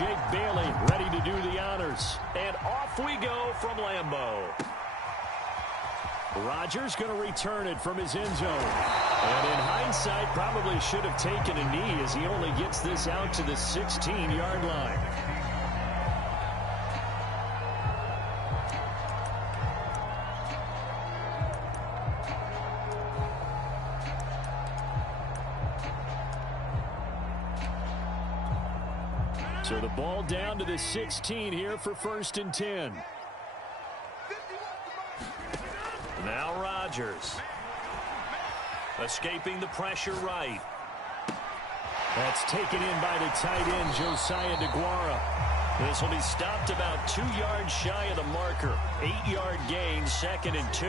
Jake Bailey ready to do the honors. And off we go from Lambeau. Rodgers going to return it from his end zone. And in hindsight, probably should have taken a knee as he only gets this out to the 16-yard line. So the ball down to the 16 here for 1st and 10. Now Rodgers. Escaping the pressure right. That's taken in by the tight end, Josiah DeGuara. This will be stopped about 2 yards shy of the marker. 8-yard gain, 2nd and 2.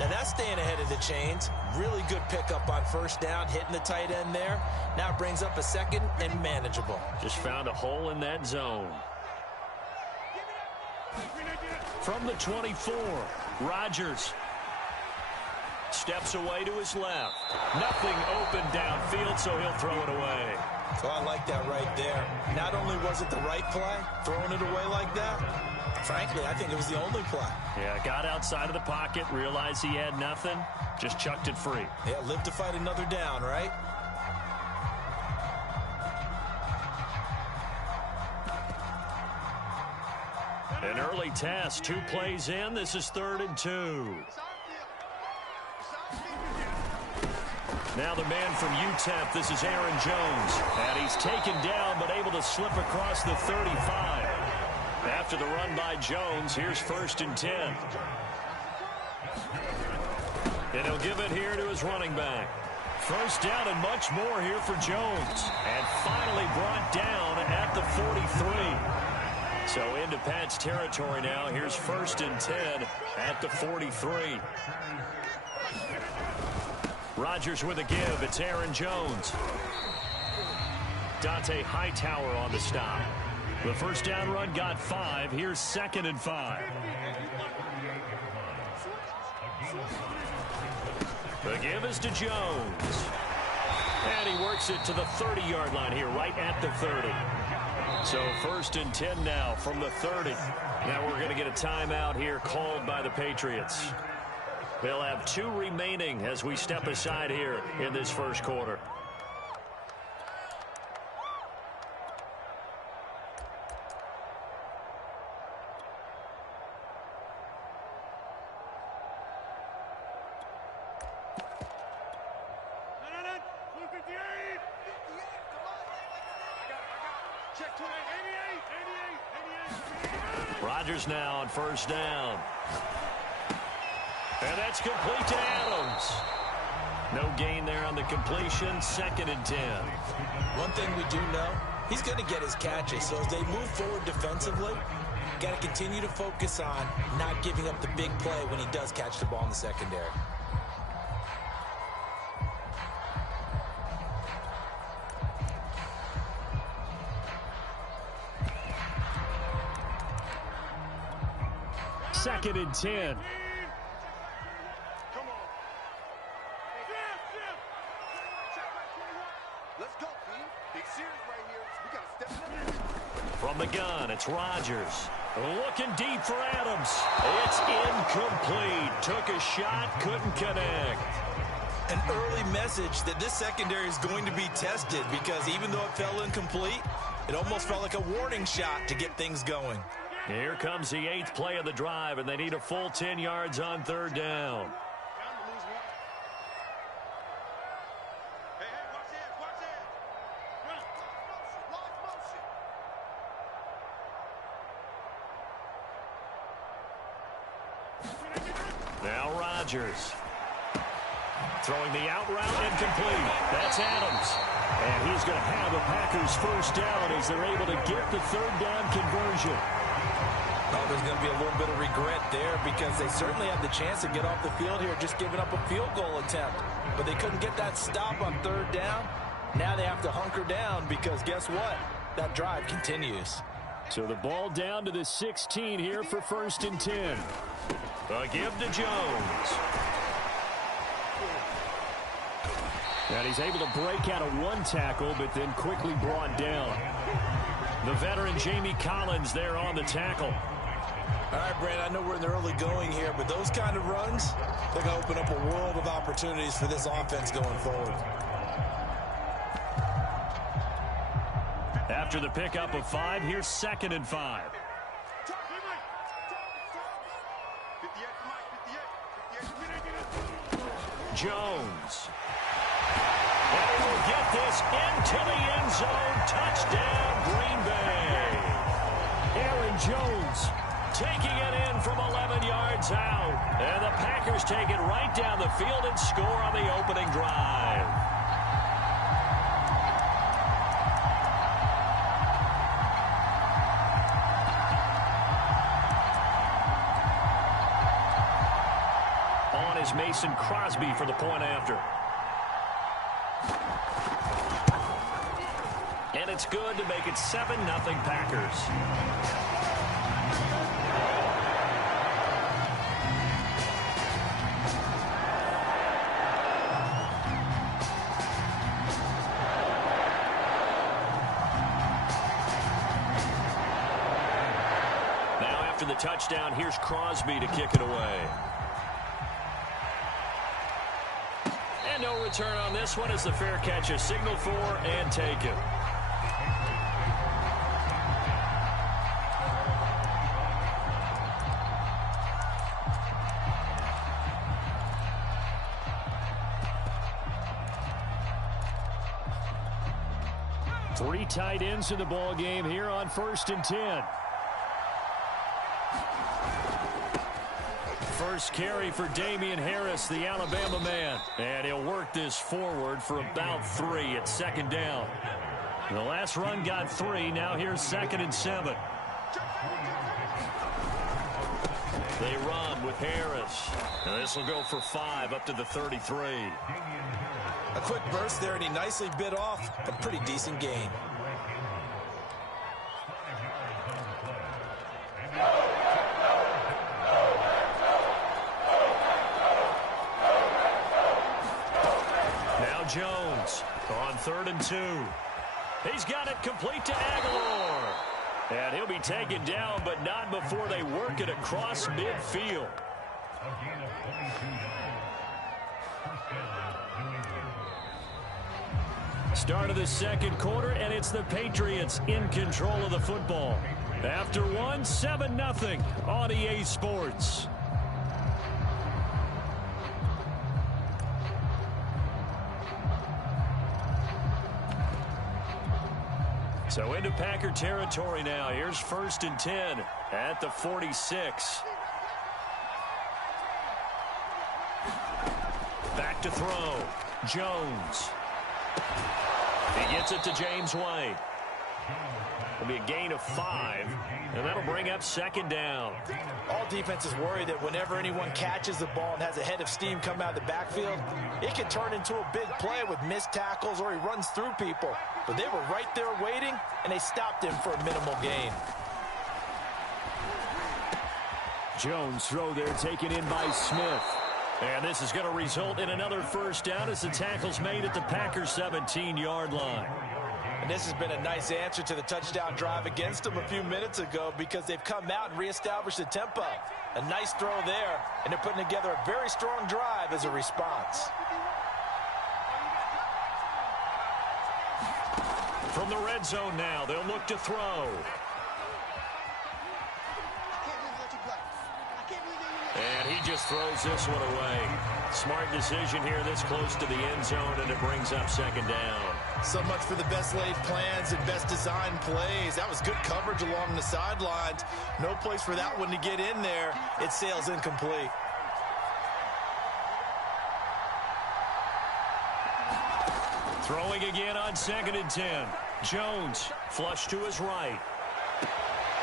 Now that's staying ahead of the chains. Really good pickup on 1st down, hitting the tight end there. Now it brings up a 2nd and manageable. Just found a hole in that zone. From the 24, Rodgers steps away to his left. Nothing open downfield, so he'll throw it away. So I like that right there. Not only was it the right play, throwing it away like that, frankly, I think it was the only play. Yeah, got outside of the pocket, realized he had nothing, just chucked it free. Yeah, live to fight another down, right? An early test, 2 plays in. This is 3rd and 2. Now the man from UTEP, this is Aaron Jones. And he's taken down, but able to slip across the 35. After the run by Jones, here's 1st and 10. And he'll give it here to his running back. 1st down and much more here for Jones. And finally brought down at the 43. So into Pat's territory now. Here's 1st and 10 at the 43. Rodgers with a give. It's Aaron Jones. Dante Hightower on the stop. The 1st down run got 5. Here's 2nd and 5. The give is to Jones. And he works it to the 30-yard line here, right at the 30. So 1st and 10 now from the 30. Now we're going to get a timeout here called by the Patriots. They'll have 2 remaining as we step aside here in this 1st quarter. Rodgers now on 1st down. And that's complete to Adams. No gain there on the completion. 2nd and 10. One thing we do know, he's going to get his catches. So as they move forward defensively, got to continue to focus on not giving up the big play when he does catch the ball in the secondary. Second and 10. From the gun, it's Rodgers. Looking deep for Adams. It's incomplete. Took a shot, couldn't connect. An early message that this secondary is going to be tested because even though it fell incomplete, it almost felt like a warning shot to get things going. Here comes the 8th play of the drive, and they need a full 10 yards on 3rd down. Now Rodgers. Throwing the out route incomplete. That's Adams. And he's going to have the Packers 1st down as they're able to get the 3rd down conversion. Oh, there's going to be a little bit of regret there because they certainly had the chance to get off the field here, just giving up a field goal attempt. But they couldn't get that stop on 3rd down. Now they have to hunker down because guess what? That drive continues. So the ball down to the 16 here for 1st and 10. A give to Jones. And he's able to break out of 1 tackle, but then quickly brought down. The veteran Jamie Collins there on the tackle. All right, Brand, I know we're in the early going here, but those kind of runs, they're going to open up a world of opportunities for this offense going forward. After the pickup of 5, here's 2nd and 5. Jones. And he will get this into the end zone. Touchdown, Green Bay. Aaron Jones taking it in from 11 yards out. And the Packers take it right down the field and score on the opening drive. On is Mason Crosby for the point after. And it's good to make it 7-0 Packers. Now after the touchdown, here's Crosby to kick it away. And no return on this one as the fair catch is signaled for and taken. Three tight ends in the ball game here on 1st and 10. First carry for Damian Harris, the Alabama man. And he'll work this forward for about 3 at 2nd down. The last run got 3. Now here's 2nd and 7. They run with Harris. And this will go for 5 up to the 33. A quick burst there, and he nicely bit off a pretty decent gain. Now Jones on 3rd and 2. He's got it complete to Aguilar. And he'll be taken down, but not before they work it across midfield. Start of the 2nd quarter, and it's the Patriots in control of the football. After 1, 7-0 on EA Sports. So into Packer territory now. Here's 1st and 10 at the 46. Back to throw. Jones. He gets it to James White. It'll be a gain of 5, and that'll bring up 2nd down. All defenses worry that whenever anyone catches the ball and has a head of steam come out of the backfield, it can turn into a big play with missed tackles or he runs through people. But they were right there waiting, and they stopped him for a minimal gain. Jones throw there taken in by Smith. And this is going to result in another 1st down as the tackle's made at the Packers 17-yard line. And this has been a nice answer to the touchdown drive against them a few minutes ago because they've come out and reestablished the tempo. A nice throw there, and they're putting together a very strong drive as a response. From the red zone now, they'll look to throw. And he just throws this one away. Smart decision here this close to the end zone, and it brings up 2nd down. So much for the best laid plans and best designed plays. That was good coverage along the sidelines. No place for that one to get in there. It sails incomplete. Throwing again on 2nd and 10. Jones flush to his right.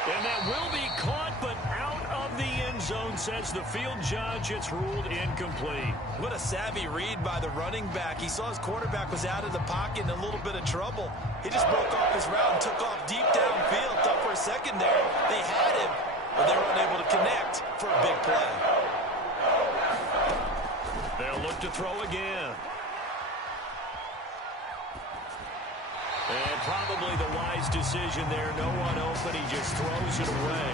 And that will be caught, but out of the end zone, says the field judge. It's ruled incomplete. What a savvy read by the running back. He saw his quarterback was out of the pocket in a little bit of trouble. He just broke off his route and took off deep downfield. Thought for a second there they had him, but they were unable to connect for a big play. They'll look to throw again. And probably the wise decision there. No one open. He just throws it away.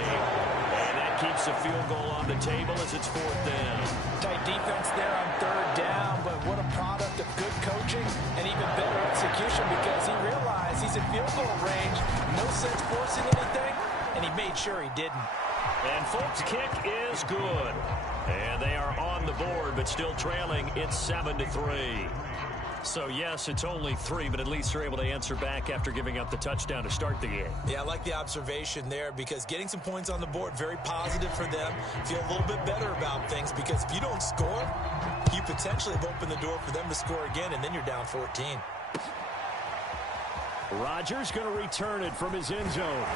And that keeps the field goal on the table as it's 4th down. Tight defense there on 3rd down, but what a product of good coaching and even better execution because he realized he's in field goal range. No sense forcing anything, and he made sure he didn't. And Folks' kick is good. And they are on the board, but still trailing. It's 7-3. So, yes, it's only 3, but at least they're able to answer back after giving up the touchdown to start the game. Yeah, I like the observation there because getting some points on the board, very positive for them. Feel a little bit better about things because if you don't score, you potentially have opened the door for them to score again, and then you're down 14. Rodgers going to return it from his end zone.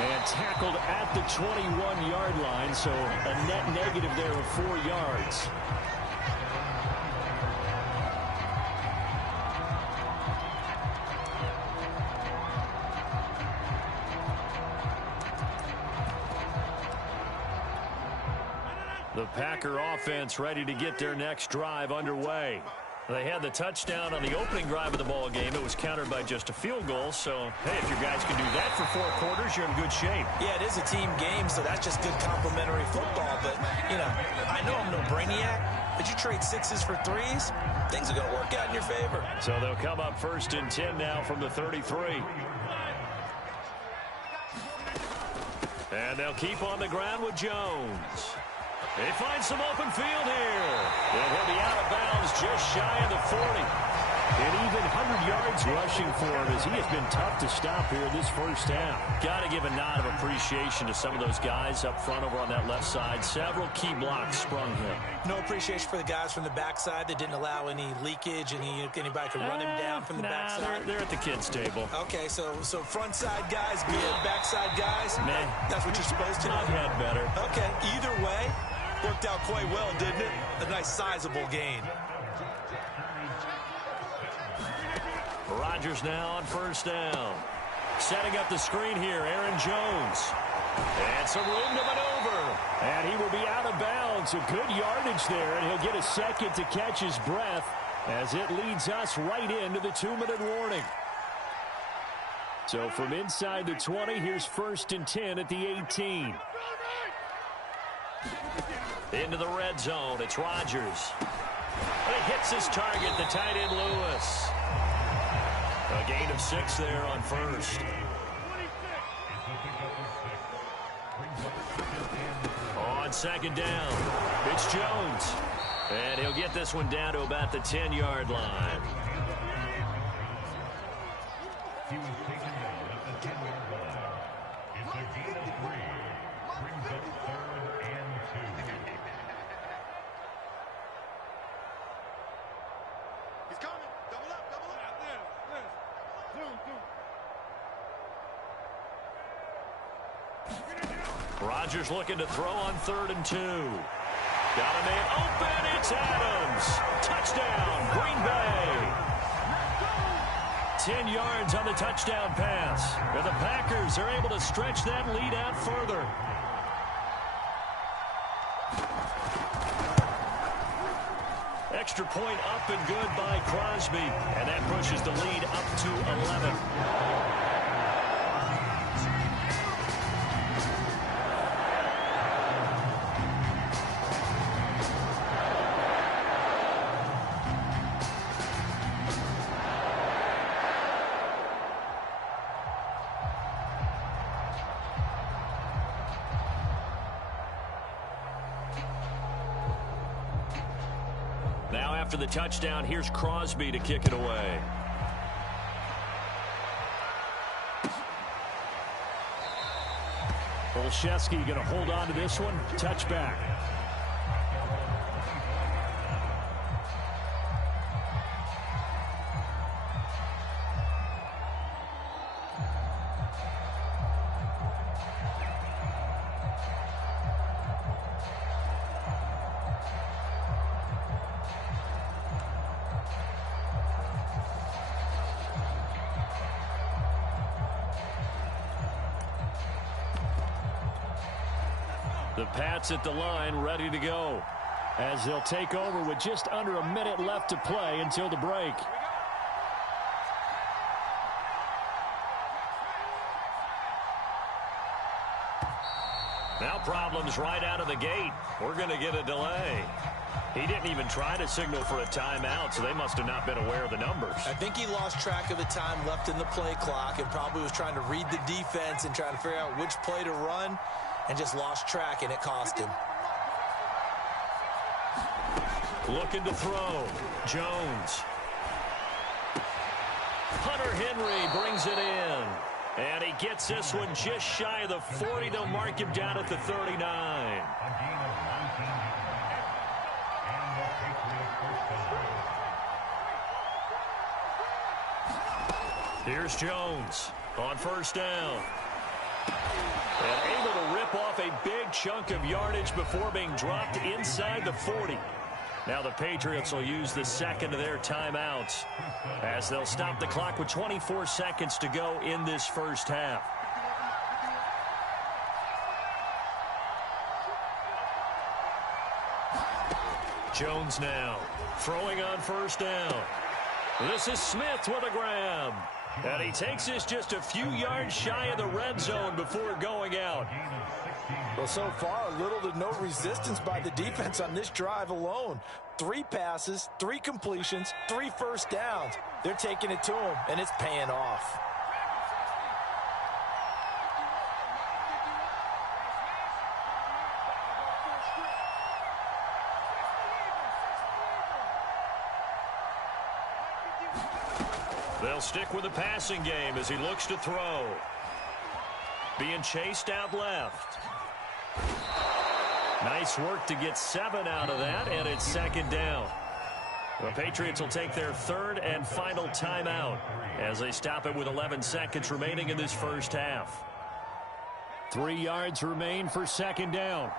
And tackled at the 21-yard line, so a net negative there of 4 yards. The Packer offense ready to get their next drive underway. They had the touchdown on the opening drive of the ball game. It was countered by just a field goal. So, hey, if your guys can do that for 4 quarters, you're in good shape. Yeah, it is a team game, so that's just good complimentary football. But, you know, I know I'm no brainiac, but you trade 6s for 3s, things are going to work out in your favor. So they'll come up 1st and 10 now from the 33. And they'll keep on the ground with Jones. They find some open field here. And he'll be out of bounds just shy of the 40. And even 100 yards rushing for him as he has been tough to stop here this first half. Got to give a nod of appreciation to some of those guys up front over on that left side. Several key blocks sprung him. No appreciation for the guys from the backside that didn't allow any leakage, anybody could run him down from the backside. They're at the kids' table. Okay, so front side guys good, backside guys, man, that's what you're supposed to do. I've had better. Okay, either way, worked out quite well, didn't it? A nice sizable gain. Rodgers now on 1st down. Setting up the screen here, Aaron Jones. And some room to maneuver. And he will be out of bounds. A good yardage there, and he'll get a second to catch his breath as it leads us right into the 2-minute warning. So from inside the 20, here's 1st and 10 at the 18. Into the red zone, it's Rodgers. And he hits his target, the tight end Lewis. A gain of 6 there on 1st. On 2nd down, it's Jones. And he'll get this one down to about the 10-yard line. He was taken down at the 10-yard line. It's a gain of 3. Brings up 3rd and 2. He's coming. Double up, double up. Rodgers looking to throw on 3rd and 2. Got a man open. It's Adams. Touchdown, Green Bay. 10 yards on the touchdown pass. And the Packers are able to stretch that lead out further. Extra point up and good by Crosby. And that pushes the lead up to 11. Now after the touchdown, here's Crosby to kick it away. Olszewski going to hold on to this one. Touchback. The Pats at the line ready to go as they'll take over with just under a minute left to play until the break. Now problems right out of the gate. We're going to get a delay. He didn't even try to signal for a timeout, so they must have not been aware of the numbers. I think he lost track of the time left in the play clock and probably was trying to read the defense and trying to figure out which play to run and just lost track, and it cost him. Looking to throw. Jones. Hunter Henry brings it in. And he gets this one just shy of the 40. They'll mark him down at the 39. A gain of 19 yards. And the Patriots first down. Here's Jones on first down. And able to rip off a big chunk of yardage before being dropped inside the 40. Now the Patriots will use the second of their timeouts as they'll stop the clock with 24 seconds to go in this first half. Jones now throwing on first down. This is Smith with a grab. And he takes this just a few yards shy of the red zone before going out. Well, so far, little to no resistance by the defense on this drive alone. 3 passes, 3 completions, 3 first downs. They're taking it to him, and it's paying off. They'll stick with the passing game as he looks to throw. Being chased out left. Nice work to get 7 out of that, and it's second down. The Patriots will take their third and final timeout as they stop it with 11 seconds remaining in this first half. 3 yards remain for second down.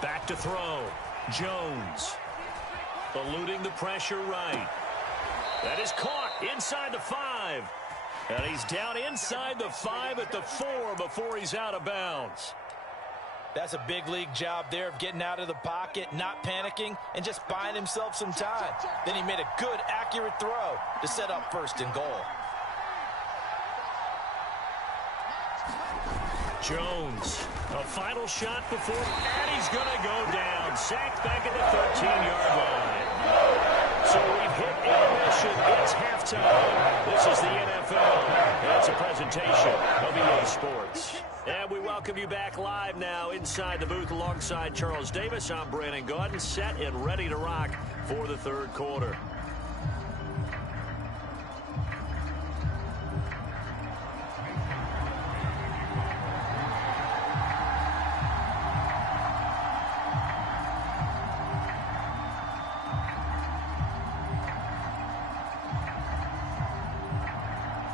Back to throw. Jones. Eluding the pressure right. That is caught inside the 5. And he's down inside the 5 at the 4 before he's out of bounds. That's a big league job there of getting out of the pocket, not panicking, and just buying himself some time. Then he made a good, accurate throw to set up first and goal. Jones, a final shot before, and he's going to go down. Sacked back at the 13-yard line. So we've hit intermission. It's halftime. This is the NFL. It's a presentation of EA Sports. And we welcome you back live now inside the booth alongside Charles Davis. I'm Brandon Gaudin, set and ready to rock for the third quarter.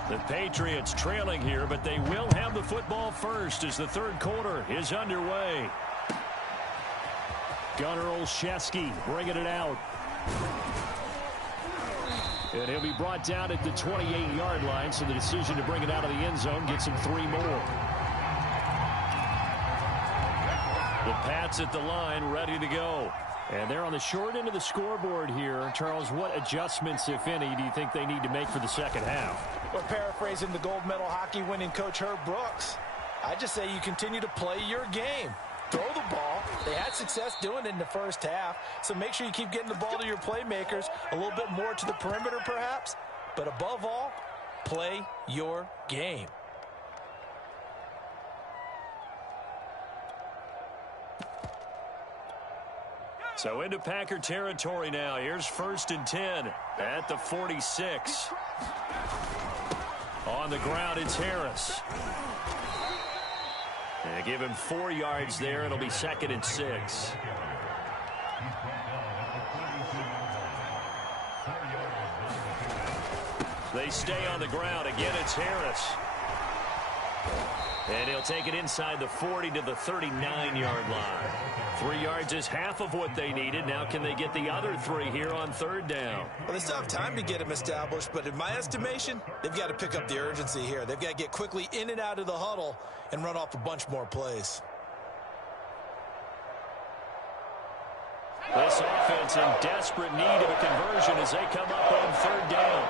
The Patriots trailing here, but they will have the football first as the third quarter is underway. Gunnar Olszewski bringing it out. And he'll be brought down at the 28-yard line, so the decision to bring it out of the end zone gets him 3 more. The Pats at the line ready to go. And they're on the short end of the scoreboard here. Charles, what adjustments, if any, do you think they need to make for the second half? Well, paraphrasing the gold medal hockey winning coach Herb Brooks, I just say you continue to play your game. Throw the ball. They had success doing it in the first half, so make sure you keep getting the ball to your playmakers, a little bit more to the perimeter perhaps, but above all, play your game. So into Packer territory now. Here's first and 10 at the 46. On the ground, it's Harris. And give him 4 yards there. It'll be second and 6. They stay on the ground. Again, it's Harris. And he'll take it inside the 40 to the 39-yard line. 3 yards is half of what they needed. Now can they get the other 3 here on third down? Well, they still have time to get him established, but in my estimation, they've got to pick up the urgency here. They've got to get quickly in and out of the huddle and run off a bunch more plays. This offense in desperate need of a conversion as they come up on third down.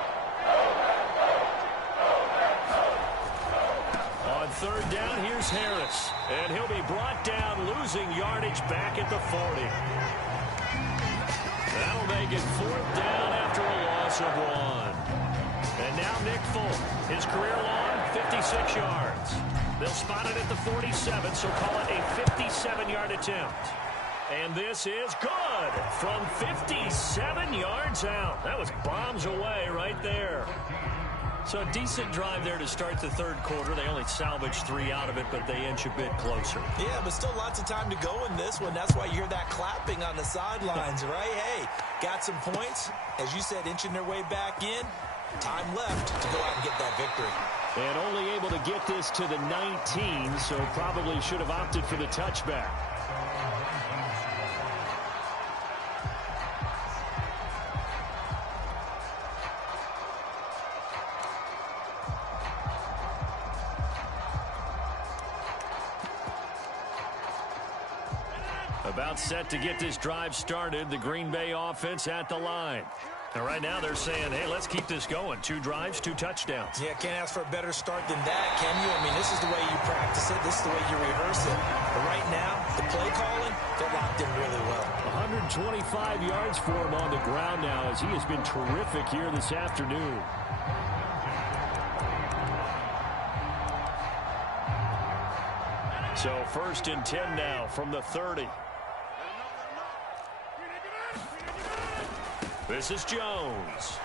On third down, here's Harris. And he'll be brought down, losing yardage back at the 40. That'll make it fourth down after a loss of 1. And now Nick Folk, his career long, 56 yards. They'll spot it at the 47, so call it a 57-yard attempt. And this is good from 57 yards out. That was bombs away right there. So a decent drive there to start the third quarter. They only salvaged 3 out of it, but they inch a bit closer. Yeah, but still lots of time to go in this one. That's why you hear that clapping on the sidelines, right? Hey, got some points. As you said, inching their way back in. Time left to go out and get that victory. And only able to get this to the 19, so probably should have opted for the touchback. About set to get this drive started. The Green Bay offense at the line. And right now they're saying, hey, let's keep this going. 2 drives, 2 touchdowns. Yeah, can't ask for a better start than that, can you? I mean, this is the way you practice it. This is the way you rehearse it. But right now, the play calling, they're locked in really well. 125 yards for him on the ground now as he has been terrific here this afternoon. So first and 10 now from the 30. This is Jones.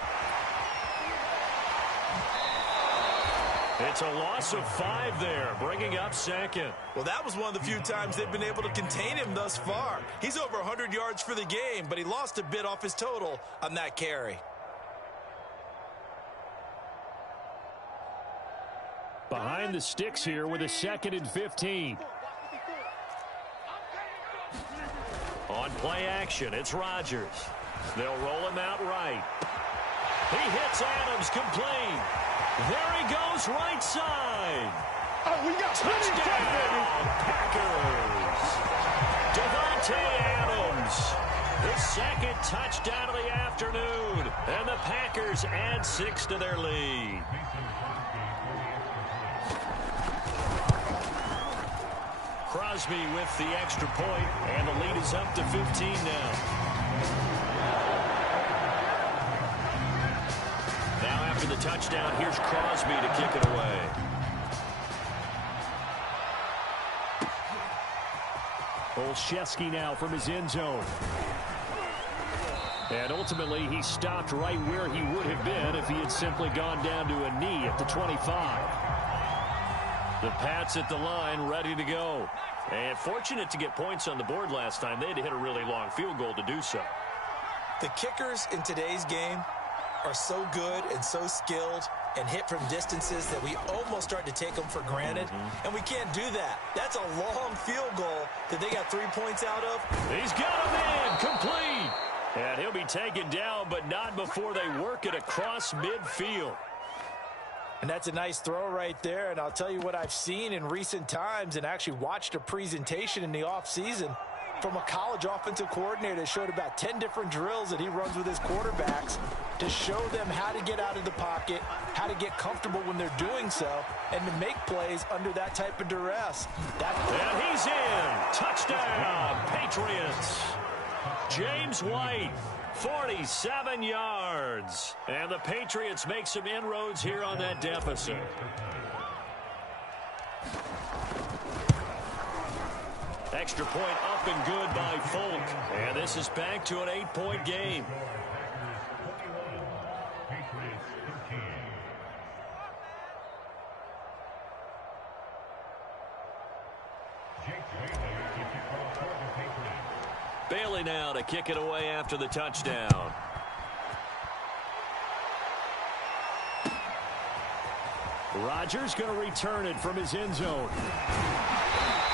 It's a loss of 5 there, bringing up second. Well, that was one of the few times they've been able to contain him thus far. He's over 100 yards for the game, but he lost a bit off his total on that carry. Behind the sticks here with a 2nd and 15. On play action, it's Rodgers. They'll roll him out right. He hits Adams complete. There he goes right side. Oh, we got touchdown, Packers. Devontae Adams. His 2nd touchdown of the afternoon. And the Packers add 6 to their lead. Crosby with the extra point, and the lead is up to 15 now. Now after the touchdown, here's Crosby to kick it away. Olszewski now from his end zone. And ultimately, he stopped right where he would have been if he had simply gone down to a knee at the 25. The Pats at the line, ready to go. And fortunate to get points on the board last time. They had to hit a really long field goal to do so. The kickers in today's game are so good and so skilled and hit from distances that we almost start to take them for granted. And we can't do that. That's a long field goal that they got 3 points out of. He's got him in, complete. And he'll be taken down, but not before they work it across midfield. And that's a nice throw right there. And I'll tell you what I've seen in recent times and actually watched a presentation in the offseason from a college offensive coordinator that showed about 10 different drills that he runs with his quarterbacks to show them how to get out of the pocket, how to get comfortable when they're doing so, and to make plays under that type of duress. And he's in. Touchdown, Patriots. James White. 47 yards. And the Patriots make some inroads here on that deficit. Extra point up and good by Folk. And this is back to an 8-point game. Bailey now to kick it away after the touchdown. Rodgers going to return it from his end zone.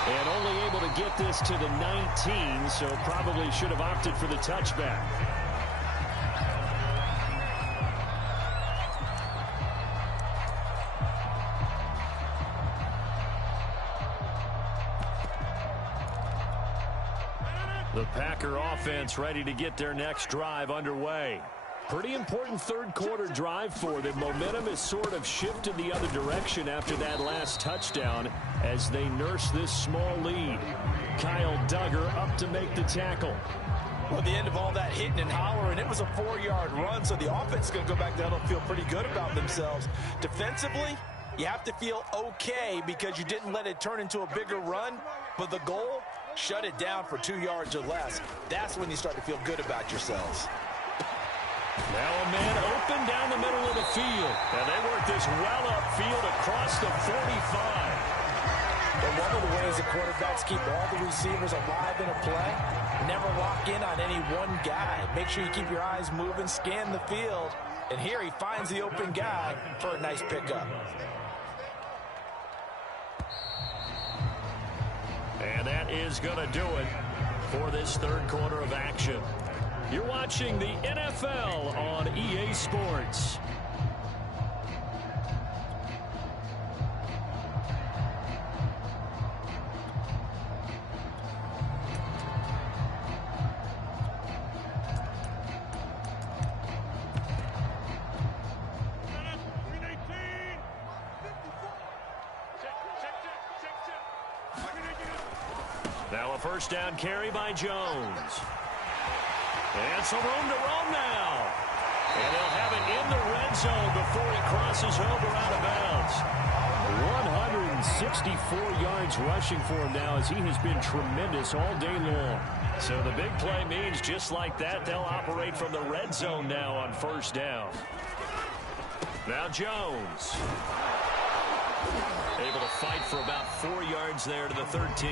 And only able to get this to the 19, so probably should have opted for the touchback. The Packer offense ready to get their next drive underway. Pretty important third quarter drive for them. Momentum has sort of shifted the other direction after that last touchdown as they nurse this small lead. Kyle Duggar up to make the tackle. Well, at the end of all that hitting and hollering, it was a 4-yard run, so the offense is going to go back there and feel pretty good about themselves. Defensively, you have to feel okay because you didn't let it turn into a bigger run, but the goal, shut it down for 2 yards or less. That's when you start to feel good about yourselves. Now a man open down the middle of the field. And they work this well upfield across the 45. And one of the ways that quarterbacks keep all the receivers alive in a play, never lock in on any one guy. Make sure you keep your eyes moving, scan the field. And here he finds the open guy for a nice pickup. And that is going to do it for this third quarter of action. You're watching the NFL on EA Sports. Now a first down carry by Jones. And some room to roam now. And they'll have it in the red zone before he crosses over out of bounds. 164 yards rushing for him now as he has been tremendous all day long. So the big play means just like that, they'll operate from the red zone now on first down. Now Jones. Able to fight for about 4 yards there to the 13.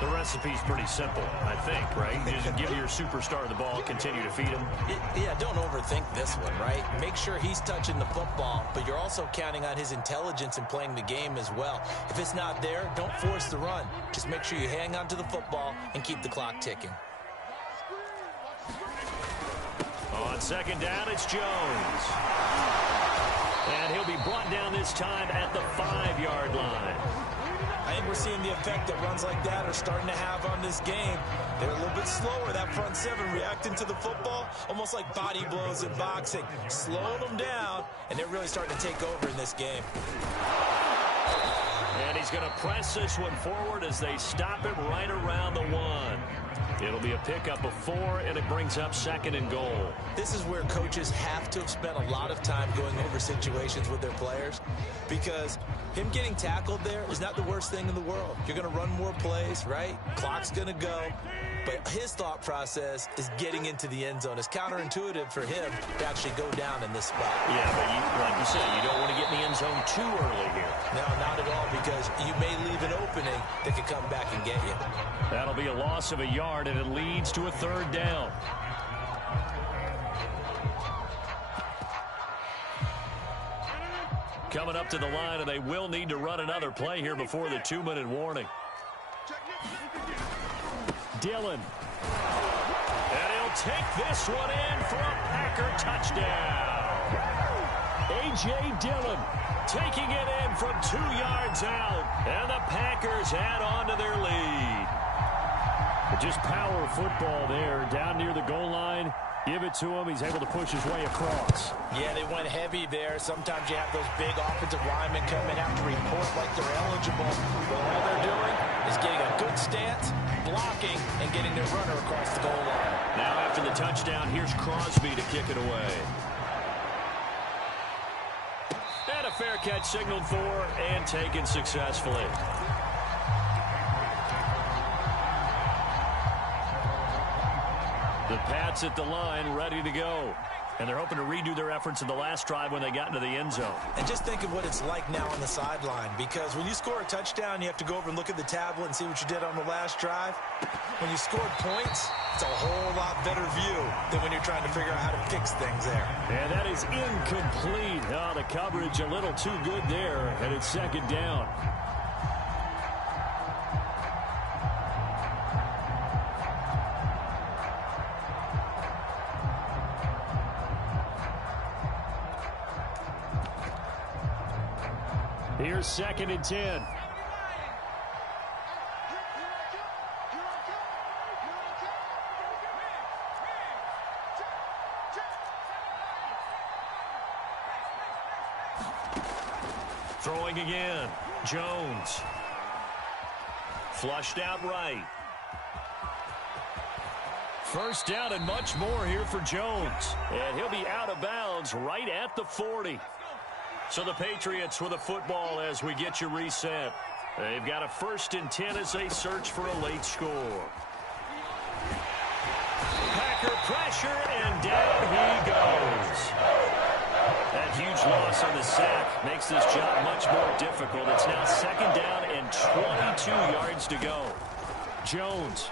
The recipe's pretty simple, I think, right? You just give your superstar the ball, continue to feed him. Yeah, don't overthink this one, right? Make sure he's touching the football, but you're also counting on his intelligence in playing the game as well. If it's not there, don't force the run. Just make sure you hang on to the football and keep the clock ticking. On second down, it's Jones. And he'll be brought down this time at the 5-yard line. I think we're seeing the effect that runs like that are starting to have on this game. They're a little bit slower, that front seven, reacting to the football, almost like body blows in boxing. Slowing them down, and they're really starting to take over in this game. And he's going to press this one forward as they stop him right around the 1. It'll be a pickup of 4, and it brings up second and goal. This is where coaches have to have spent a lot of time going over situations with their players, because him getting tackled there is not the worst thing in the world. You're going to run more plays, right? Clock's going to go. But his thought process is getting into the end zone. It's counterintuitive for him to actually go down in this spot. Yeah, but like you said, you don't want to get in the end zone too early here. No, not at all, because you may leave an opening that could come back and get you. That'll be a loss of a yard, and it leads to a third down. Coming up to the line, and they will need to run another play here before the 2-minute warning. Dillon. And he'll take this one in for a Packer touchdown. A.J. Dillon taking it in from 2 yards out. And the Packers add on to their lead. Just power football there down near the goal line. Give it to him. He's able to push his way across. Yeah, they went heavy there. Sometimes you have those big offensive linemen come in, have to report like they're eligible. But all they're doing is getting a good stance, blocking, and getting their runner across the goal line. Now after the touchdown, here's Crosby to kick it away. And a fair catch signaled for and taken successfully. The Pats at the line, ready to go. And they're hoping to redo their efforts in the last drive when they got into the end zone. And just think of what it's like now on the sideline, because when you score a touchdown, you have to go over and look at the tablet and see what you did on the last drive. When you scored points, it's a whole lot better view than when you're trying to figure out how to fix things there. And that is incomplete. Oh, the coverage a little too good there, and it's second down. Here's second and 10. throwing again. Jones. Flushed out right. First down and much more here for Jones. And he'll be out of bounds right at the 40. So the Patriots with a football as we get you reset. They've got a 1st and 10 as they search for a late score. Packer pressure, and down he goes. That huge loss on the sack makes this job much more difficult. It's now 2nd down and 22 yards to go. Jones.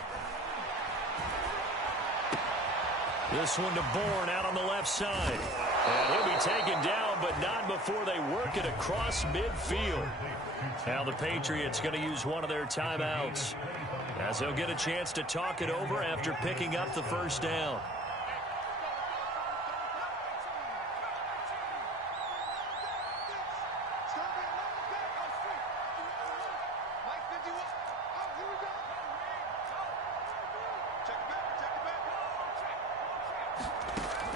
This one to Bourne out on the left side. And he'll be taken down, but not before they work it across midfield. Now the Patriots going to use one of their timeouts, as they'll get a chance to talk it over after picking up the 1st down.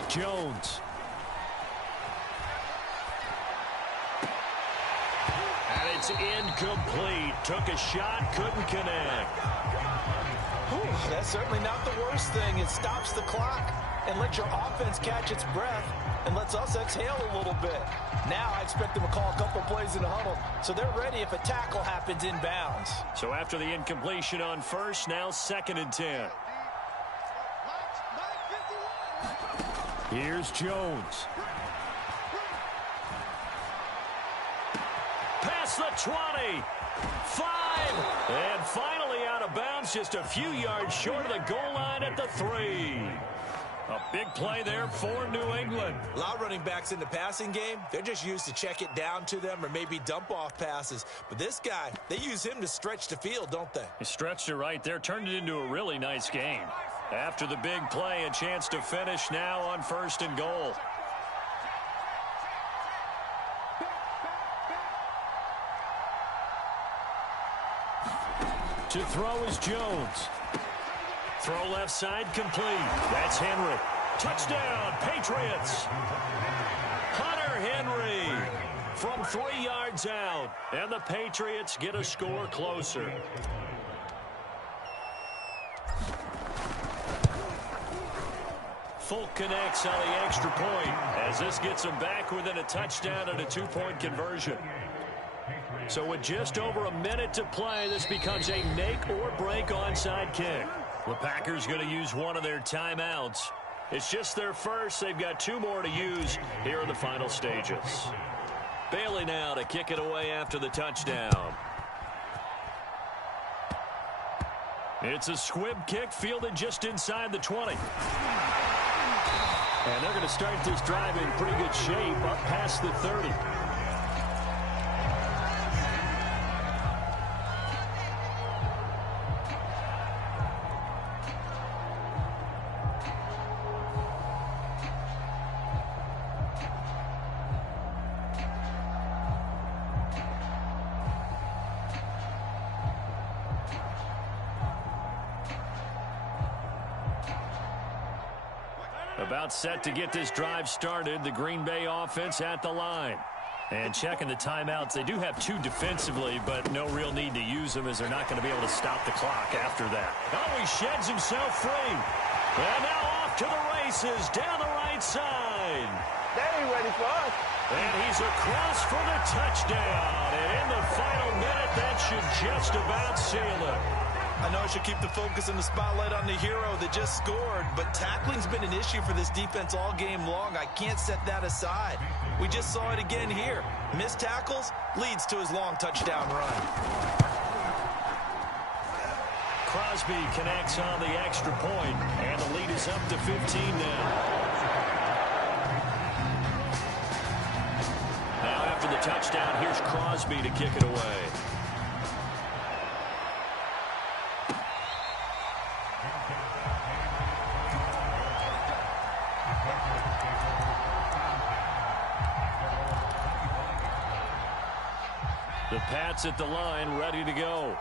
Jones. And it's incomplete. Took a shot, couldn't connect. Whew, that's certainly not the worst thing. It stops the clock and lets your offense catch its breath and lets us exhale a little bit. Now I expect them to call a couple plays in the huddle, so they're ready if a tackle happens inbounds. So after the incompletion on 1st, now 2nd and 10. Here's Jones. Past the 20. 5. And finally out of bounds, just a few yards short of the goal line at the 3. A big play there for New England. A lot of running backs in the passing game, they're just used to check it down to them or maybe dump off passes. But this guy, they use him to stretch the field, don't they? He stretched it right there, turned it into a really nice game. After the big play, a chance to finish now on 1st and goal. To throw is Jones. Throw left side complete. That's Henry. Touchdown, Patriots. Hunter Henry from 3 yards out. And the Patriots get a score closer. Folk connects on the extra point as this gets them back within a touchdown and a 2-point conversion. So with just over a minute to play, this becomes a make or break onside kick. The Packers going to use one of their timeouts. It's just their first. They've got 2 more to use here in the final stages. Bailey now to kick it away after the touchdown. It's a squib kick fielded just inside the 20. And they're going to start this drive in pretty good shape up past the 30. About set to get this drive started. The Green Bay offense at the line. And checking the timeouts. They do have 2 defensively, but no real need to use them as they're not going to be able to stop the clock after that. Oh, he sheds himself free. And now off to the races down the right side. They ain't ready for us. And he's across for the touchdown. And in the final minute, that should just about seal it. I know I should keep the focus and the spotlight on the hero that just scored, but tackling's been an issue for this defense all game long. I can't set that aside. We just saw it again here. Missed tackles leads to his long touchdown run. Crosby connects on the extra point, and the lead is up to 15 now. Now after the touchdown, here's Crosby to kick it away. The Pats at the line, ready to go.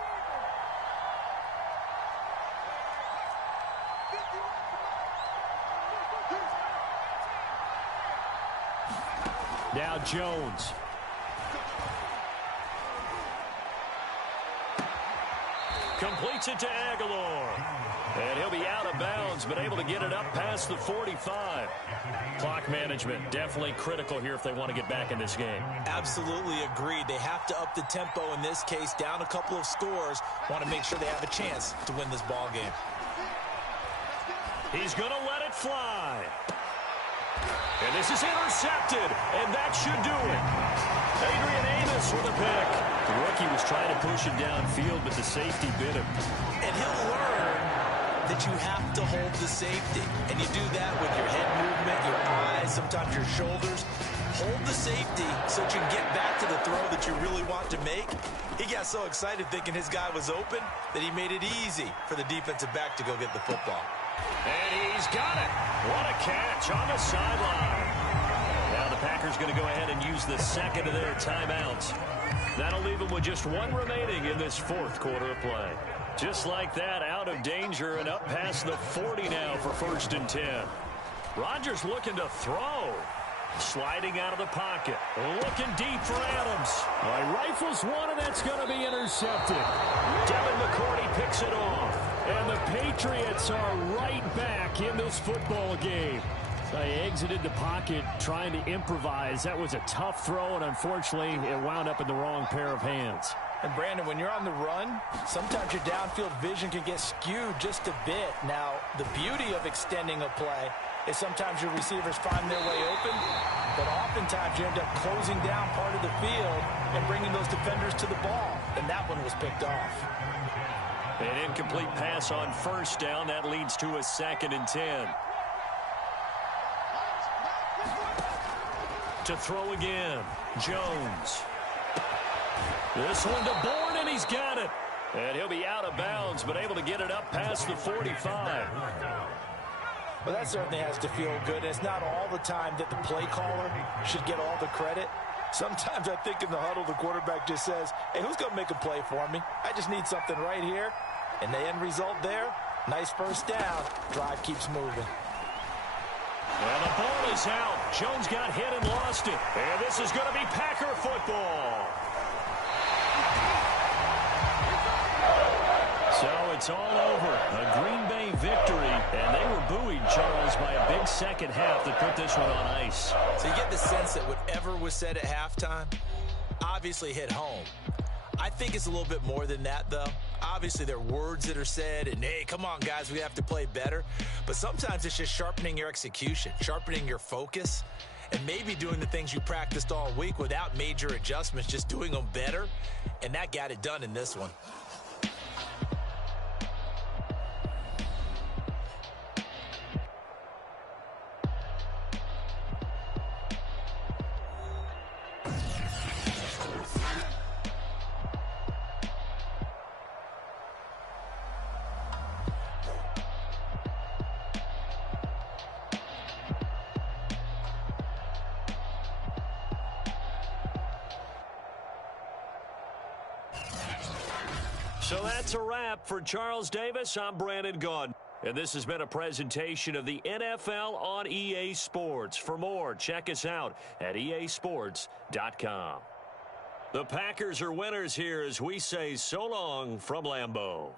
Now Jones. Completes it to Aguilar. And he'll be out of bounds, but able to get it up past the 45. Clock management, definitely critical here if they want to get back in this game. Absolutely agreed. They have to up the tempo in this case, down a couple of scores. Want to make sure they have a chance to win this ball game. He's going to let it fly. And this is intercepted, and that should do it. Adrian Amos with a pick. The rookie was trying to push him downfield, but the safety bit him. And he'll learn that you have to hold the safety. And you do that with your head movement, your eyes, sometimes your shoulders. Hold the safety so that you can get back to the throw that you really want to make. He got so excited thinking his guy was open that he made it easy for the defensive back to go get the football. And he's got it. What a catch on the sideline. Now the Packers going to go ahead and use the second of their timeouts. That'll leave them with just one remaining in this fourth quarter of play. Just like that, out of danger and up past the 40 now for 1st and 10. Rodgers looking to throw. Sliding out of the pocket. Looking deep for Adams. Rifles one, and that's going to be intercepted. Devin McCourty picks it off. And the Patriots are right back in this football game. They exited the pocket trying to improvise. That was a tough throw, and unfortunately, it wound up in the wrong pair of hands. And, Brandon, when you're on the run, sometimes your downfield vision can get skewed just a bit. Now, the beauty of extending a play is sometimes your receivers find their way open, but oftentimes you end up closing down part of the field and bringing those defenders to the ball. And that one was picked off. An incomplete pass on 1st down. That leads to a 2nd and 10. To throw again, Jones. This one to Bourne, and he's got it. And he'll be out of bounds, but able to get it up past the 45. Well, that certainly has to feel good. It's not all the time that the play caller should get all the credit. Sometimes I think in the huddle, the quarterback just says, hey, who's going to make a play for me? I just need something right here. And the end result there, nice 1st down. Drive keeps moving. And the ball is out. Jones got hit and lost it. And this is going to be Packer football. So it's all over. A Green Bay victory. And they were buoyed, Charles, by a big second half that put this one on ice. So you get the sense that whatever was said at halftime obviously hit home. I think it's a little bit more than that, though. Obviously, there are words that are said, and, hey, come on, guys, we have to play better. But sometimes it's just sharpening your execution, sharpening your focus, and maybe doing the things you practiced all week without major adjustments, just doing them better. And that got it done in this one. So that's a wrap for Charles Davis. I'm Brandon Gaudin. And this has been a presentation of the NFL on EA Sports. For more, check us out at easports.com. The Packers are winners here as we say so long from Lambeau.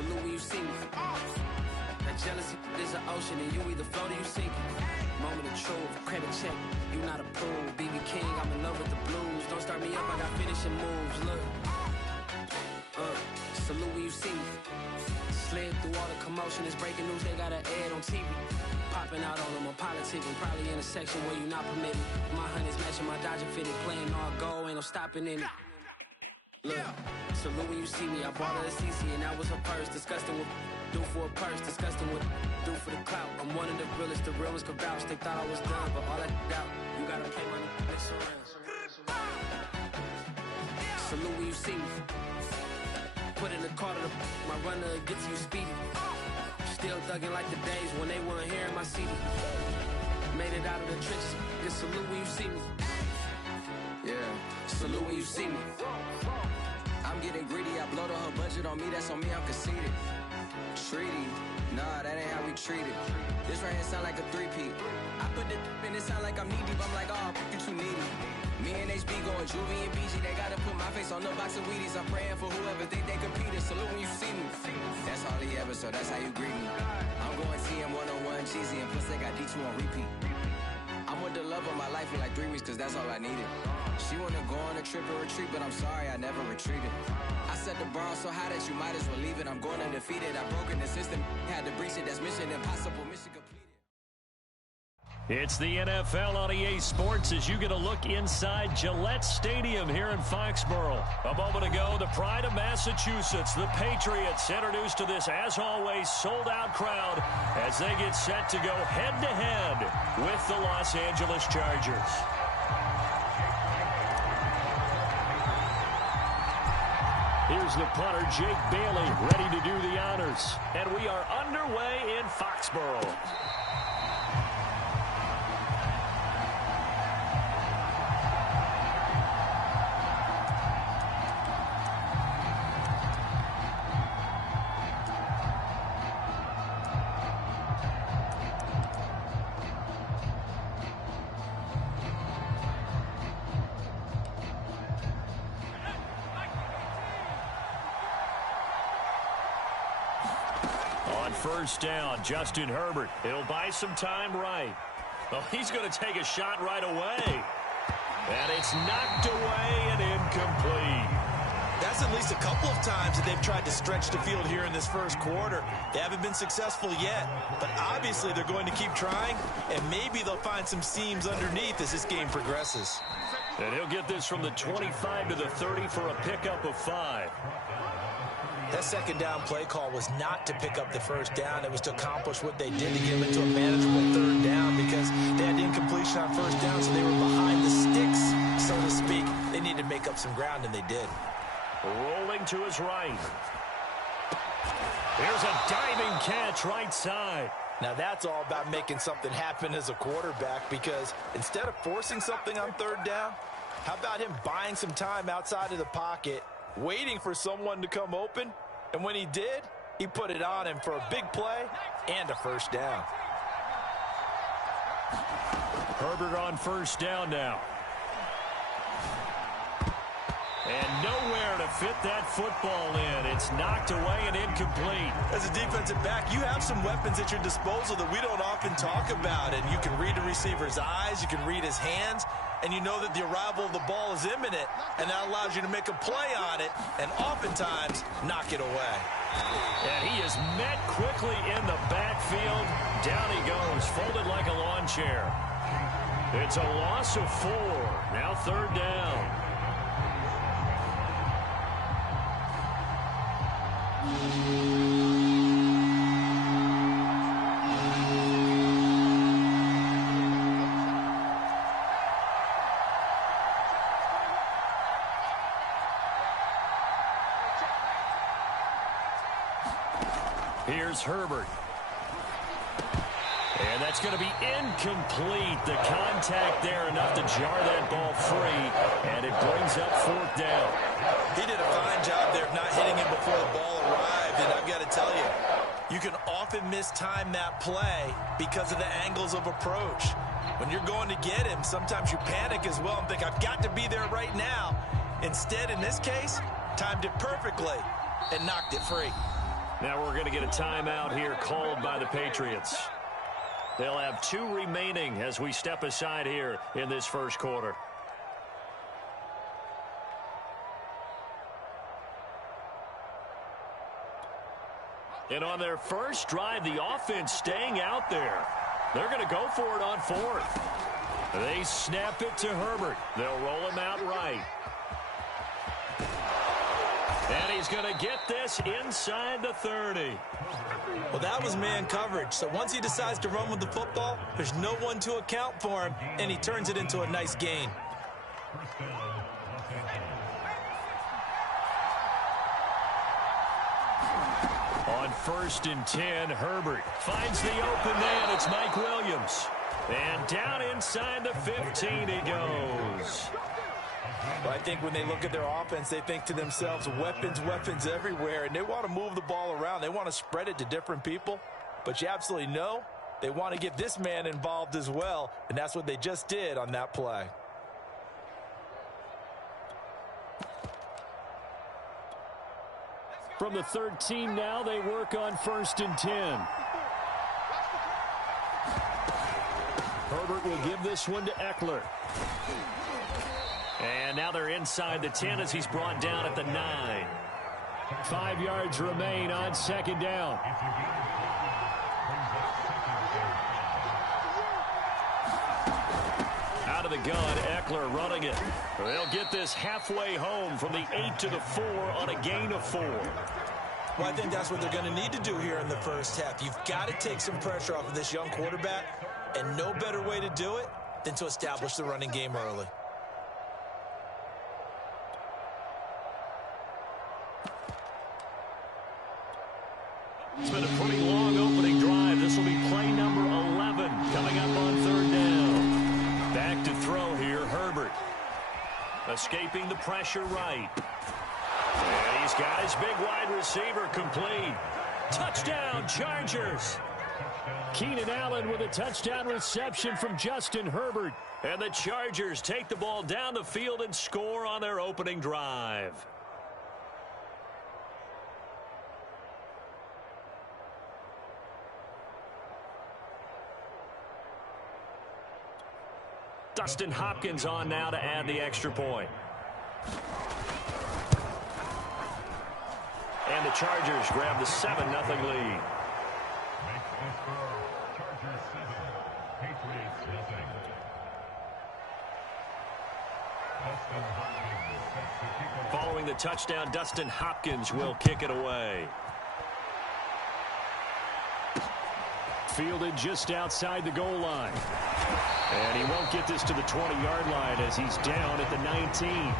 salute when you see me. That jealousy is an ocean, and you either float or you sink. Moment of truth, credit check, you not approved. BB King, I'm in love with the blues. Don't start me up, I got finishing moves. Look, salute when you see me. Slid through all the commotion, it's breaking news, they got an ad on TV. Popping out on them, I'm politicking, probably in a section where you not permitted. My honey's matching my Dodger fitted, playing all goal, ain't no stopping in it. Look, salute when you see me, I bought her a CC and that was her purse. Disgusting with do for a purse, disgusting with do for the clout. I'm one of the realest, the realest could vouch. They thought I was done, but all I doubt, you gotta pay my next around. Salute when you see me. Put in the car to my runner gets you speedy. Still thugging like the days when they weren't hearing my CD. Made it out of the trenches. Just salute when you see me. Yeah, salute when you see me. I'm getting greedy. I blow the whole budget on me. That's on me. I'm conceited. Treaty. Nah, that ain't how we treat it. This right here sound like a three-peat. I put the in it sound like I'm knee deep. I'm like, oh, you too needy. Me and HB going Juvie and BG. They gotta put my face on the box of Wheaties. I'm praying for whoever think they competed. Salute when you see me. That's all he ever, so that's how you greet me. I'm going TM 101 cheesy, and plus they got D2 on repeat. I'm with the love of my life for like 3 weeks, cause that's all I needed. She wanna go on a trip or retreat, but I'm sorry, I never retreated. I set the bar so high that you might as well leave it. I'm going undefeated. I broken the system, had to breach it. That's mission impossible, mission completed. It's the NFL on EA Sports as you get a look inside Gillette Stadium here in Foxborough. A moment ago, the pride of Massachusetts, the Patriots, introduced to this, as always, sold-out crowd as they get set to go head-to-head with the Los Angeles Chargers. Here's the punter, Jake Bailey, ready to do the honors. And we are underway in Foxborough. First down, Justin Herbert. It'll buy some time right. Well, he's going to take a shot right away. And it's knocked away and incomplete. That's at least a couple of times that they've tried to stretch the field here in this first quarter. They haven't been successful yet, but obviously they're going to keep trying, and maybe they'll find some seams underneath as this game progresses. And he'll get this from the 25 to the 30 for a pickup of 5. That second down play call was not to pick up the first down. It was to accomplish what they did to get them into a manageable third down because they had incompletion on first down, so they were behind the sticks, so to speak. They needed to make up some ground, and they did. Rolling to his right. There's a diving catch right side. Now that's all about making something happen as a quarterback because instead of forcing something on third down, how about him buying some time outside of the pocket, waiting for someone to come open, and when he did, he put it on him for a big play and a first down. Herbert on first down now. And nowhere to fit that football in. It's knocked away and incomplete. As a defensive back, you have some weapons at your disposal that we don't often talk about. And you can read the receiver's eyes, you can read his hands, and you know that the arrival of the ball is imminent, and that allows you to make a play on it and oftentimes knock it away. And he is met quickly in the backfield. Down he goes, folded like a lawn chair. It's a loss of 4. Now third down. Here's Herbert. And that's going to be incomplete. The contact there enough to jar that ball free. And it brings up fourth down. He did a fine job there of not hitting him before the ball arrived. And I've got to tell you, you can often mistime that play because of the angles of approach. When you're going to get him, sometimes you panic as well and think, I've got to be there right now. Instead, in this case, timed it perfectly and knocked it free. Now we're going to get a timeout here called by the Patriots. They'll have 2 remaining as we step aside here in this first quarter. And on their first drive, the offense staying out there. They're going to go for it on 4th. They snap it to Herbert. They'll roll him out right. And he's going to get this inside the 30. Well, that was man coverage. So once he decides to run with the football, there's no one to account for him, and he turns it into a nice gain. On 1st and 10, Herbert finds the open man. It's Mike Williams. And down inside the 15 he goes. But I think when they look at their offense, they think to themselves, weapons, weapons everywhere, and they want to move the ball around. They want to spread it to different people. But you absolutely know they want to get this man involved as well, and that's what they just did on that play. From the 13 now, they work on 1st and 10. Herbert will give this one to Eckler. And now they're inside the 10 as he's brought down at the 9. 5 yards remain on 2nd down. Out of the gun, Eckler running it. They'll get this halfway home from the 8 to the 4 on a gain of 4. Well, I think that's what they're going to need to do here in the first half. You've got to take some pressure off of this young quarterback, and no better way to do it than to establish the running game early. It's been a pretty long opening drive. This will be play number 11 coming up on 3rd down. Back to throw here, Herbert. Escaping the pressure right. And he's got his big wide receiver complete. Touchdown, Chargers. Keenan Allen with a touchdown reception from Justin Herbert. And the Chargers take the ball down the field and score on their opening drive. Dustin Hopkins on now to add the extra point. And the Chargers grab the 7-0 lead. Chargers 7, Patriots nothing. Following the touchdown, Dustin Hopkins will kick it away. Fielded just outside the goal line. And he won't get this to the 20-yard line as he's down at the 19.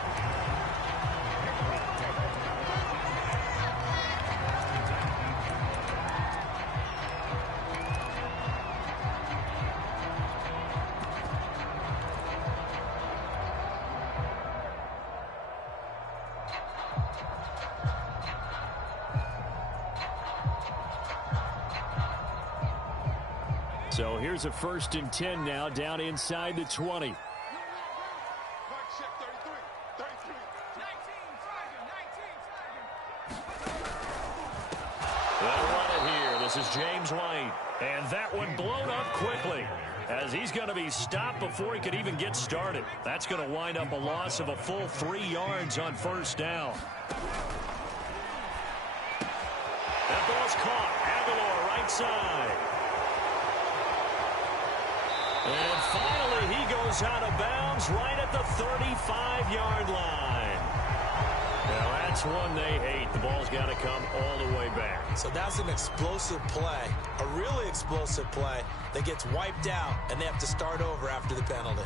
So here's a 1st and 10 now down inside the 20. They'll run it here. This is James White. And that one blown up quickly as he's going to be stopped before he could even get started. That's going to wind up a loss of a full 3 yards on 1st down. That ball's caught. Aguilar right side. And finally, he goes out of bounds right at the 35-yard line. Now, that's one they hate. The ball's got to come all the way back. So that's an explosive play, a really explosive play that gets wiped out, and they have to start over after the penalty.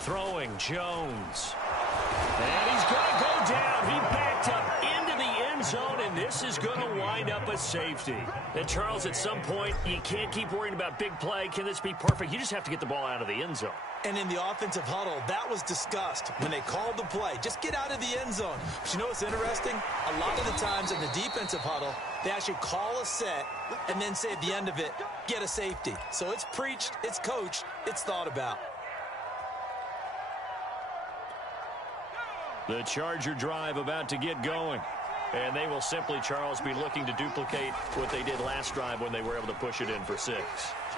Throwing Jones. And he's going to go down. He backed up into the end zone, and this is going to wind up a safety. And, Charles, at some point, you can't keep worrying about big play. Can this be perfect? You just have to get the ball out of the end zone. And in the offensive huddle, that was discussed when they called the play. Just get out of the end zone. But you know what's interesting? A lot of the times in the defensive huddle, they actually call a set and then say at the end of it, get a safety. So it's preached, it's coached, it's thought about. The Charger drive about to get going. And they will simply, Charles, be looking to duplicate what they did last drive when they were able to push it in for 6.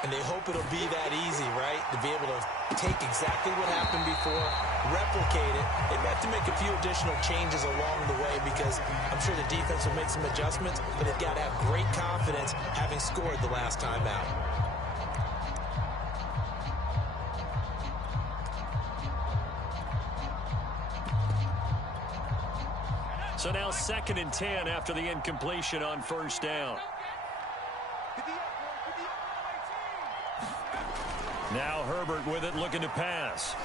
And they hope it'll be that easy, right? To be able to take exactly what happened before, replicate it. They may have to make a few additional changes along the way because I'm sure the defense will make some adjustments, but they've got to have great confidence having scored the last time out. So now 2nd and 10 after the incompletion on 1st down. Now Herbert with it, looking to pass.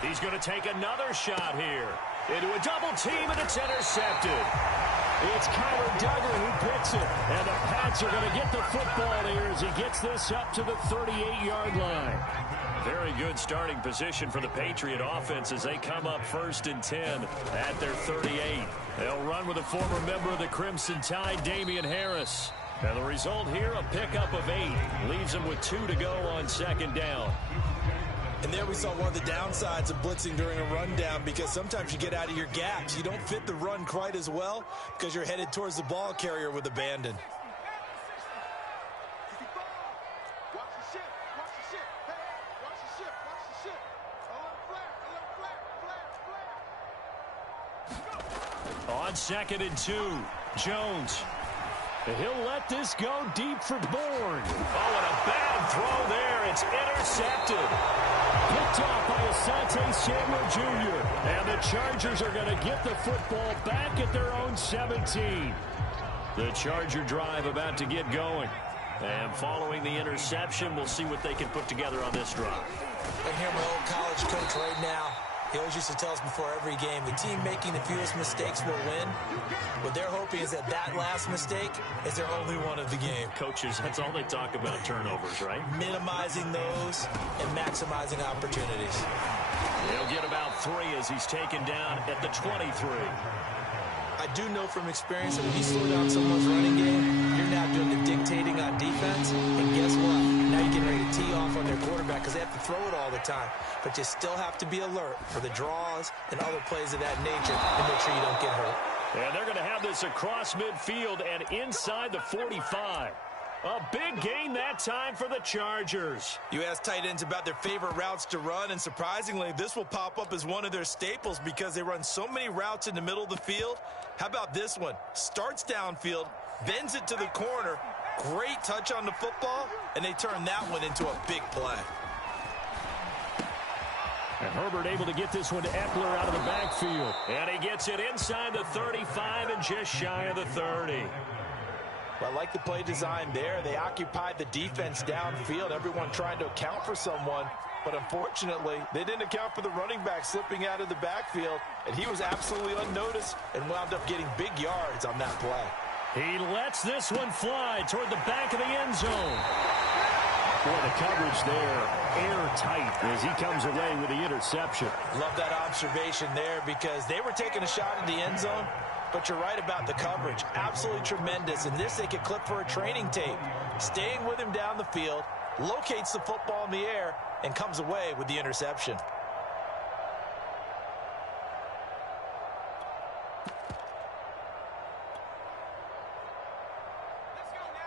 He's going to take another shot here. Into a double team, and it's intercepted. It's Kyler Duggar who picks it. And the Pats are going to get the football here as he gets this up to the 38-yard line. Very good starting position for the Patriot offense as they come up 1st and 10 at their 38. They'll run with a former member of the Crimson Tide, Damian Harris. And the result here, a pickup of 8. Leaves them with 2 to go on 2nd down. And there we saw one of the downsides of blitzing during a rundown because sometimes you get out of your gaps. You don't fit the run quite as well because you're headed towards the ball carrier with abandon. Watch the ship. Watch the ship. Hey, watch the ship. Watch the ship. On 2nd and 2, Jones. He'll let this go deep for Bourne. Oh, and a bad throw there. It's intercepted. Picked off by Asante Samuel Jr. And the Chargers are going to get the football back at their own 17. The Charger drive about to get going. And following the interception, we'll see what they can put together on this drive. I hear my old college coach right now. He always used to tell us before every game, the team making the fewest mistakes will win. What they're hoping is that that last mistake is their only one of the game. Coaches, that's all they talk about, turnovers, right? Minimizing those and maximizing opportunities. He'll get about 3 as he's taken down at the 23. I do know from experience that when you slow down someone's running game, you're now doing the dictating on defense. And guess what? Now you're getting ready to tee off on their quarterback because they have to throw it all the time. But you still have to be alert for the draws and other plays of that nature to make sure you don't get hurt. And they're going to have this across midfield and inside the 45. A big gain that time for the Chargers. You ask tight ends about their favorite routes to run, and surprisingly, this will pop up as one of their staples because they run so many routes in the middle of the field. How about this one? Starts downfield, bends it to the corner, great touch on the football, and they turn that one into a big play. And Herbert able to get this one to Eckler out of the backfield. And he gets it inside the 35 and just shy of the 30. I like the play design there. They occupied the defense downfield, everyone trying to account for someone. But unfortunately, they didn't account for the running back slipping out of the backfield. And he was absolutely unnoticed and wound up getting big yards on that play. He lets this one fly toward the back of the end zone. Boy, the coverage there, airtight as he comes away with the interception. Love that observation there because they were taking a shot at the end zone. But you're right about the coverage. Absolutely tremendous. And this they could clip for a training tape. Staying with him down the field, locates the football in the air, and comes away with the interception.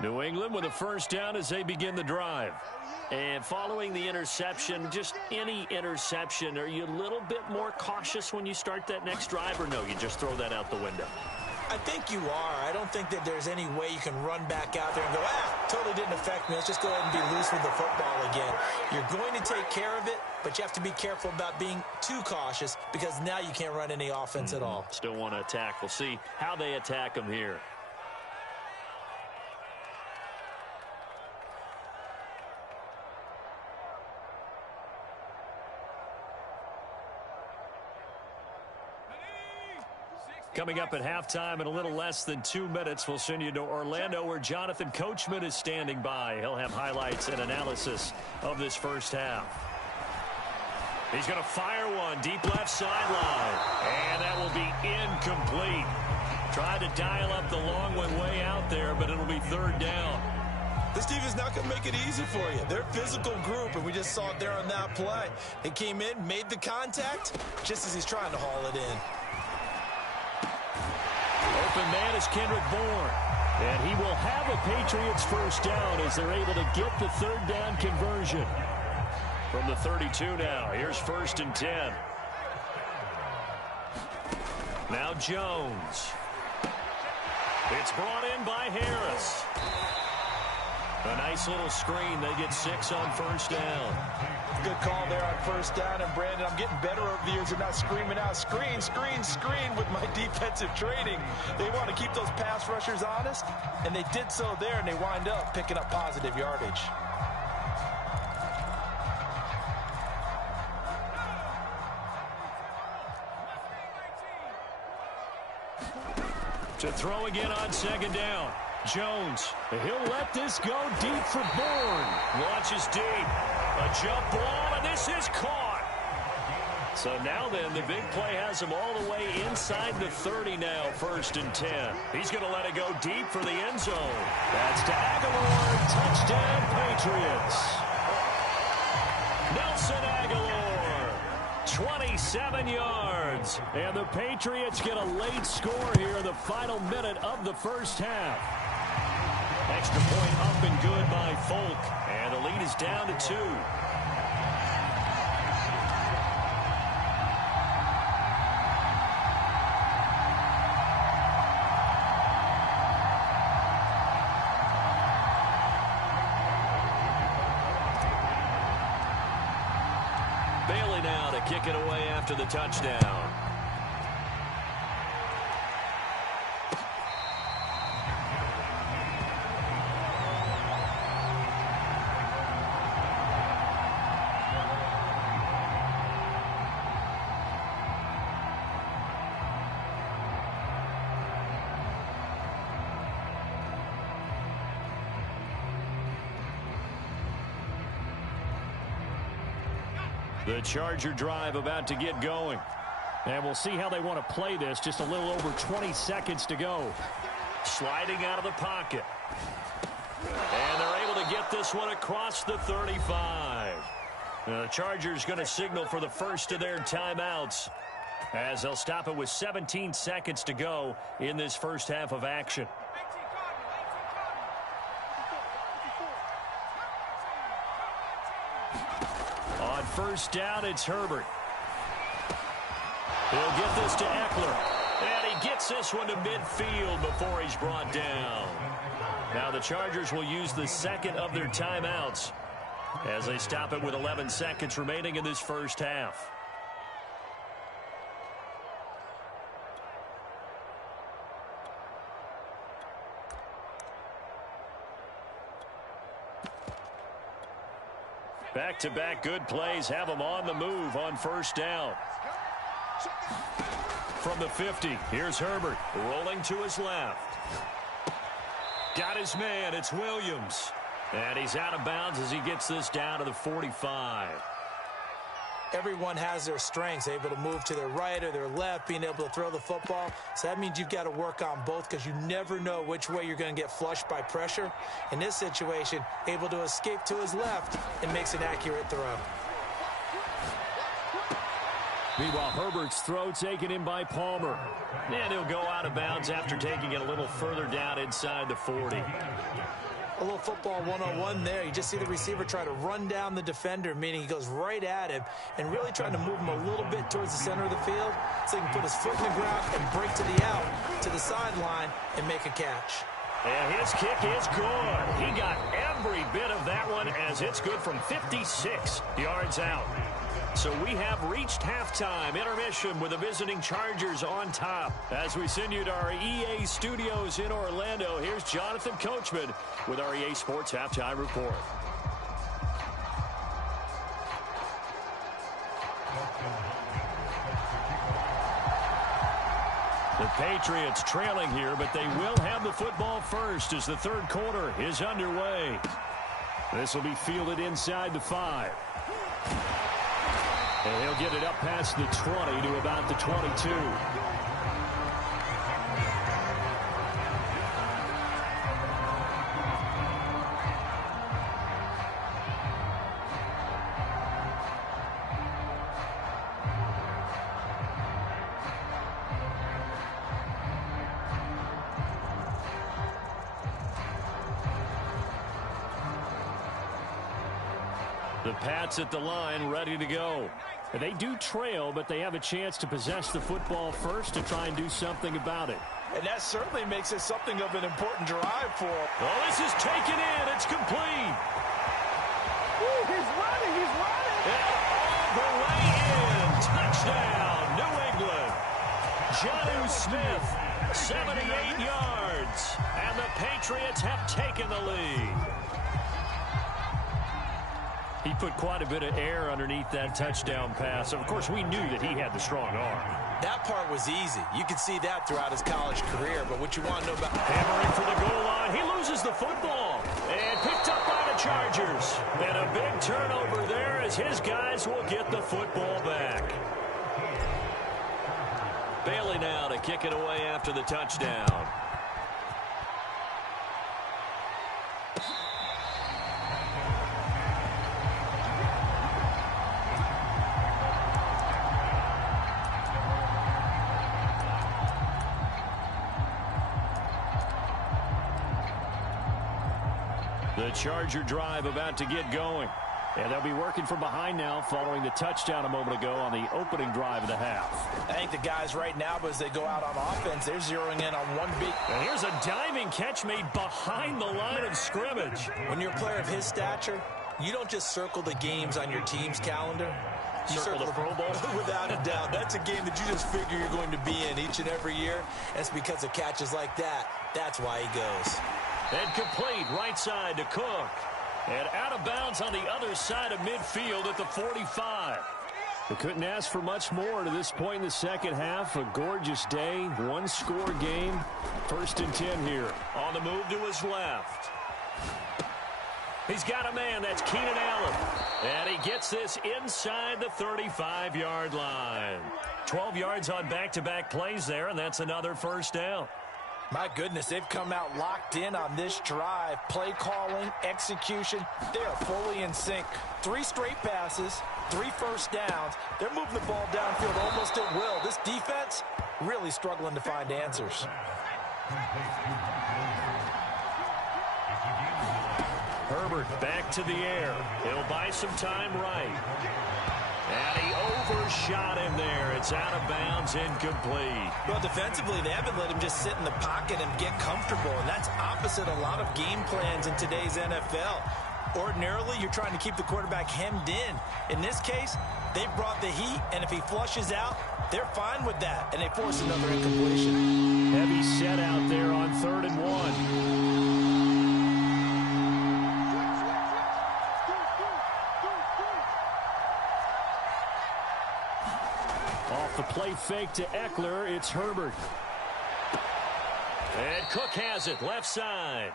New England with a first down as they begin the drive. And following the interception, just any interception, are you a little bit more cautious when you start that next drive, or no, you just throw that out the window? I think you are. I don't think that there's any way you can run back out there and go, totally didn't affect me. Let's just go ahead and be loose with the football again. You're going to take care of it, but you have to be careful about being too cautious because now you can't run any offense at all. Still want to attack. We'll see how they attack them here. Coming up at halftime in a little less than 2 minutes, we'll send you to Orlando where Jonathan Coachman is standing by. He'll have highlights and analysis of this first half. He's going to fire one deep left sideline, and that will be incomplete. Tried to dial up the long one way out there, but it'll be third down. This defense is not going to make it easy for you. They're a physical group, and we just saw it there on that play. They came in, made the contact, just as he's trying to haul it in. Open man is Kendrick Bourne. And he will have a Patriots first down as they're able to get the third down conversion. From the 32 now, here's 1st and 10. Now Jones. It's brought in by Harris. A nice little screen. They get 6 on first down. Good call there on first down. And, Brandon, I'm getting better over the years of not screaming out, screen, screen, screen with my defensive training. They want to keep those pass rushers honest, and they did so there, and they wind up picking up positive yardage. To throw again on second down. Jones, he'll let this go deep for Bourne. Launches deep. A jump ball, and this is caught. So now then, the big play has him all the way inside the 30 now, 1st and 10. He's going to let it go deep for the end zone. That's to Aguilar. Touchdown, Patriots. Nelson Aguilar, 27 yards. And the Patriots get a late score here in the final minute of the first half. Extra point up and good by Folk. And the lead is down to 2. Bailey now to kick it away after the touchdown. The Charger drive about to get going. And we'll see how they want to play this. Just a little over 20 seconds to go. Sliding out of the pocket. And they're able to get this one across the 35. The Chargers going to signal for the first of their timeouts, as they'll stop it with 17 seconds to go in this first half of action. On first down, it's Herbert. He'll get this to Eckler. And he gets this one to midfield before he's brought down. Now the Chargers will use the second of their timeouts as they stop it with 11 seconds remaining in this first half. Back-to-back good plays have them on the move on first down. From the 50, here's Herbert rolling to his left. Got his man, it's Williams. And he's out of bounds as he gets this down to the 45. Everyone has their strengths, able to move to their right or their left, being able to throw the football. So that means you've got to work on both, because you never know which way you're going to get flushed by pressure. In this situation, able to escape to his left and makes an accurate throw. Meanwhile, Herbert's throw taken in by Palmer. And he'll go out of bounds after taking it a little further down inside the 40. A little football 101 there. You just see the receiver try to run down the defender, meaning he goes right at him and really trying to move him a little bit towards the center of the field so he can put his foot in the ground and break to the out, to the sideline, and make a catch. And his kick is good. He got every bit of that one, as it's good from 56 yards out. So we have reached halftime intermission with the visiting Chargers on top. As we send you to our EA studios in Orlando, here's Jonathan Coachman with our EA Sports Halftime Report. The Patriots trailing here, but they will have the football first as the third quarter is underway. This will be fielded inside the 5. And he'll get it up past the 20 to about the 22. The Pats at the line ready to go. They do trail, but they have a chance to possess the football first to try and do something about it. And that certainly makes it something of an important drive for them. Oh, this is taken in. It's complete. Ooh, he's running. And all the way in. Touchdown, New England. Jonnu Smith, 78 yards. And the Patriots have taken the lead. He put quite a bit of air underneath that touchdown pass. Of course, we knew that he had the strong arm. That part was easy. You could see that throughout his college career. But what you want to know about... Hammering for the goal line. He loses the football. And picked up by the Chargers. And a big turnover there as his guys will get the football back. Bailey now to kick it away after the touchdown. The Charger drive about to get going. And they'll be working from behind now following the touchdown a moment ago on the opening drive of the half. I think the guys right now, but as they go out on offense, they're zeroing in on one big... And here's a diving catch made behind the line of scrimmage. When you're a player of his stature, you don't just circle the games on your team's calendar. You Circle the Pro Bowl? Without a doubt. That's a game that you just figure you're going to be in each and every year. That's because of catches like that. That's why he goes. And complete right side to Cook. And out of bounds on the other side of midfield at the 45. We couldn't ask for much more to this point in the second half. A gorgeous day, one-score game. 1st and 10 here. On the move to his left. He's got a man. That's Keenan Allen. And he gets this inside the 35-yard line. 12 yards on back-to-back plays there, and that's another first down. My goodness, they've come out locked in on this drive. Play calling, execution, they are fully in sync. 3 straight passes, 3 first downs. They're moving the ball downfield almost at will. This defense really struggling to find answers. Herbert back to the air. He'll buy some time right. And he overshot him there. It's out of bounds, incomplete. Well, defensively, they haven't let him just sit in the pocket and get comfortable, and that's opposite a lot of game plans in today's NFL. Ordinarily, you're trying to keep the quarterback hemmed in. In this case, they brought the heat, and if he flushes out, they're fine with that, and they force another incompletion. Heavy set out there on 3rd and 1. Off the play fake to Eckler, it's Herbert. And Cook has it, left side.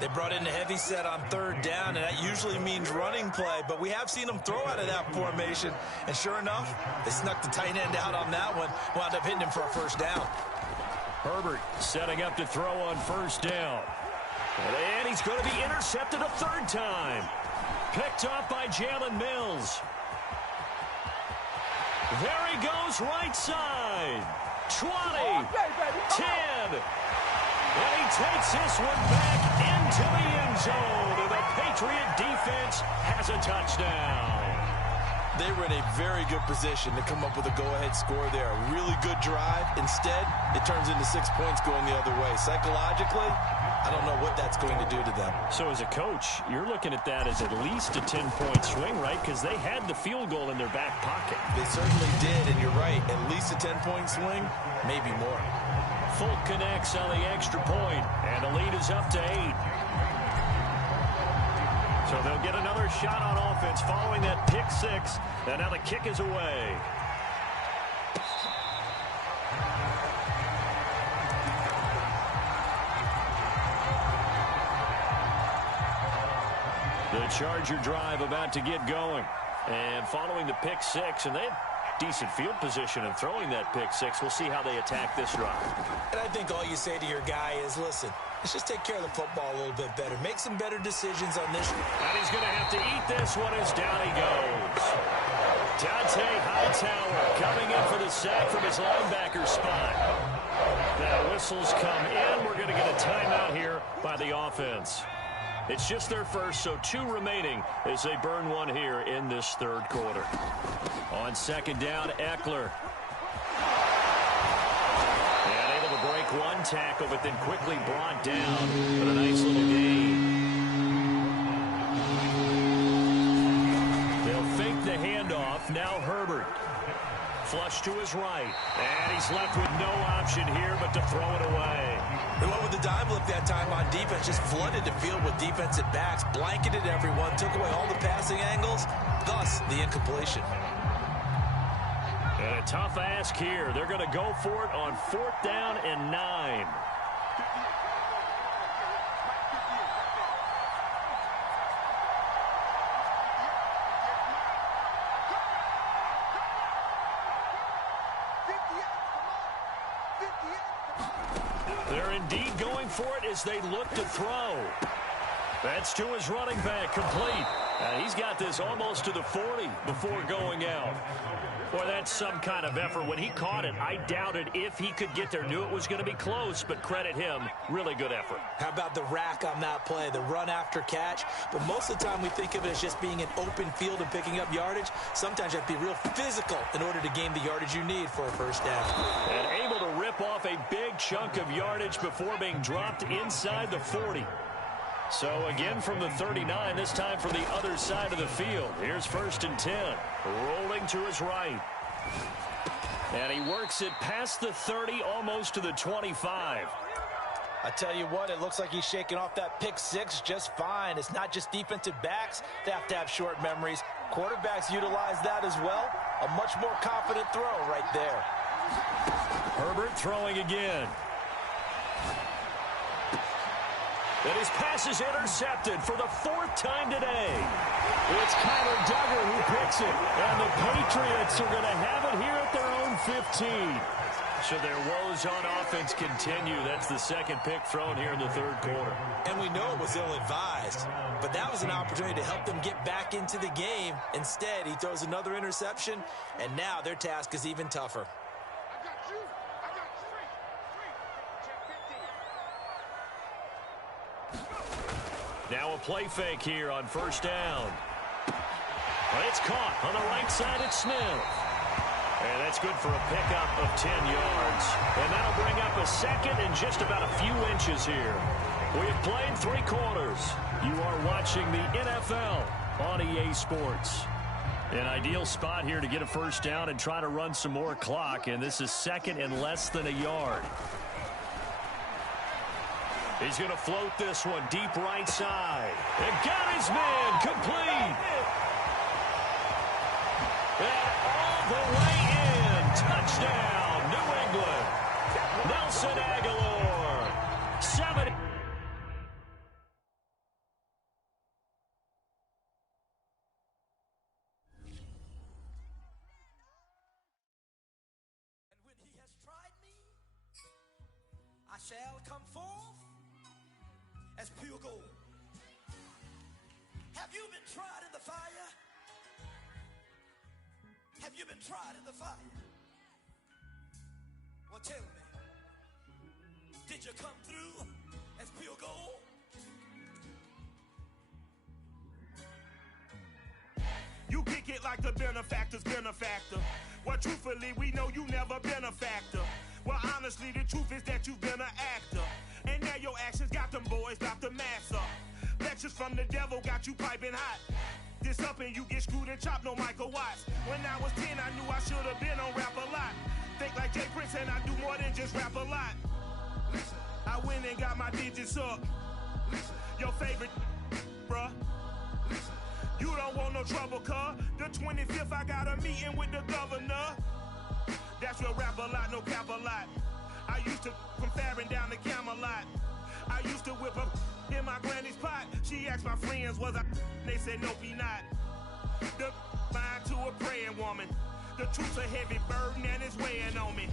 They brought in a heavy set on 3rd down, and that usually means running play, but we have seen them throw out of that formation, and sure enough, they snuck the tight end out on that one, wound up hitting him for a first down. Herbert setting up to throw on 1st down. And he's going to be intercepted a 3rd time. Picked off by Jalen Mills. There he goes, right side. 20, 10. And he takes this one back into the end zone. And the Patriot defense has a touchdown. They were in a very good position to come up with a go-ahead score there. A really good drive. Instead, it turns into 6 points going the other way. Psychologically, I don't know what that's going to do to them. So as a coach, you're looking at that as at least a 10-point swing, right? Because they had the field goal in their back pocket. They certainly did, and you're right. At least a 10-point swing, maybe more. Folk connects on the extra point, and the lead is up to 8. So they'll get another shot on offense following that pick 6, and now the kick is away. Charger drive about to get going. And following the pick six, and they had decent field position in throwing that pick six. We'll see how they attack this drive. And I think all you say to your guy is, listen, let's just take care of the football a little bit better. Make some better decisions on this. And he's going to have to eat this one as down he goes. Dante Hightower coming in for the sack from his linebacker spot. Now whistles come in. We're going to get a timeout here by the offense. It's just their first, so 2 remaining as they burn one here in this third quarter. On second down, Eckler. And able to break one tackle, but then quickly brought down with a nice little gain. They'll fake the handoff. Now Herbert. Flush to his right. And he's left with no option here but to throw it away. They went with the dime look that time on defense, just flooded the field with defensive backs, blanketed everyone, took away all the passing angles, thus the incompletion. And a tough ask here. They're going to go for it on 4th down and 9. They're indeed going for it as they look to throw. That's to his running back, complete. He's got this almost to the 40 before going out. Boy, that's some kind of effort. When he caught it, I doubted if he could get there. Knew it was going to be close, but credit him. Really good effort. How about the rack on that play, the run after catch? But most of the time we think of it as just being an open field and picking up yardage. Sometimes you have to be real physical in order to gain the yardage you need for a first down. And able to rip off a big chunk of yardage before being dropped inside the 40. So again from the 39, this time from the other side of the field. Here's 1st and 10. Rolling to his right. And he works it past the 30, almost to the 25. I tell you what, it looks like he's shaking off that pick six just fine. It's not just defensive backs. They have to have short memories. Quarterbacks utilize that as well. A much more confident throw right there. Herbert throwing again. And his pass is intercepted for the 4th time today. It's Kyler Duggar who picks it. And the Patriots are going to have it here at their own 15. So their woes on offense continue. That's the 2nd pick thrown here in the 3rd quarter. And we know it was ill-advised, but that was an opportunity to help them get back into the game. Instead, he throws another interception, and now their task is even tougher. Now a play fake here on 1st down. But it's caught on the right side at Smith. And that's good for a pickup of 10 yards. And that'll bring up a 2nd and just about a few inches here. We have played 3 quarters. You are watching the NFL on EA Sports. An ideal spot here to get a first down and try to run some more clock. And this is 2nd and less than a yard. He's going to float this one deep right side. And got his man complete. And all the way in. Touchdown, New England. Nelson Aguilar. 7. And when he has tried me, I shall come forth as pure gold. Have you been tried in the fire? Have you been tried in the fire? Well, tell me, did you come through as pure gold? You kick it like the benefactor's benefactor. Well, truthfully, we know you never been a factor. Well, honestly, the truth is that you've been an actor. And now your actions got them boys about to mass up. Lectures from the devil got you piping hot. This up and you get screwed and chopped, no Michael Watts. When I was 10, I knew I should have been on rap a lot. Think like Jay Prince and I do more than just rap a lot. I went and got my digits up. Your favorite, bruh. You don't want no trouble, cuz. The 25th, I got a meeting with the governor. That's real rap a lot, no cap a lot. I used to from Farron down to Camelot. I used to whip up in my my granny's pot. She asked my friends, was I? They said, nope, he not. The mind to a praying woman. The truth's a heavy burden and it's weighing on me.